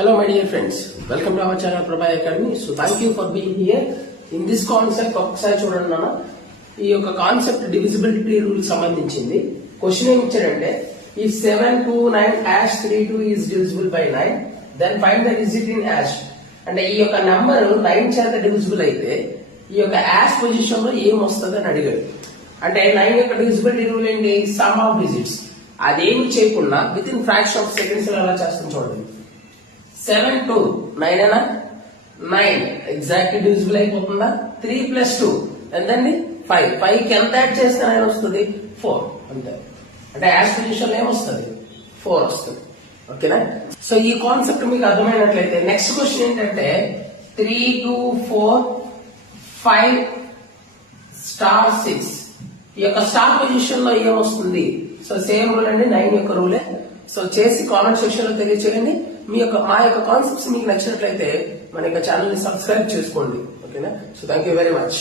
Hello my dear friends, welcome to our channel Prabha Academy. So thank you for being here. In this concept ఒకసారి చూడండి నాన్న, ఈ యొక్క concept divisibility rule సంబంధించింది. Question ఏమి ఇచ్చారంటే if 7 2 9 ash 3 2 is divisible by 9 then find the digit in ash. అంటే ఈ యొక్క నెంబర్ 9 చేత డివిజిబుల్ అయితే ఈ యొక్క యాష్ పొజిషన్ లో ఏం వస్తుంది అని అడిగాడు. అంటే 9 యొక్క డివిజిబిలిటీ రూల్ ఏంటి? Some of digits. అదేమి చేయకుండా with in fraction of seconds ఎలా చేస్తాం చూడండి. 7 2 9 అయినా 9 ఎగ్జాక్ట్ డివిజిబుల్ అయిపోతుందా? 3 + 2 ఎంతండి? 5. 5 కి ఎంత యాడ్ చేస్తే 9 వస్తుంది? 4 అంతే. అంటే యాష్ పొజిషన్ ఏమొస్తుంది? 4 వస్తుంది. ఓకేనా? సో ఈ కాన్సెప్ట్ మీకు అర్థమైనట్లయితే నెక్స్ట్ క్వశ్చన్ ఏంటంటే 3 2 4 5 స్టార్ 6 ఈ యొక్క స్టార్ పొజిషన్ లో ఏమొస్తుంది? సో సేమ్ రూల్ అండి, 9 యొక్క రూలే. సో చేసి కామెంట్ సెక్షన్ లో తెలియచేయండి. మా యొక్క కాన్సెప్ట్స్ మీకు నచ్చినట్లయితే మన యొక్క ఛానల్ ని సబ్స్క్రైబ్ చేసుకోండి. ఓకేనా? So thank you very much.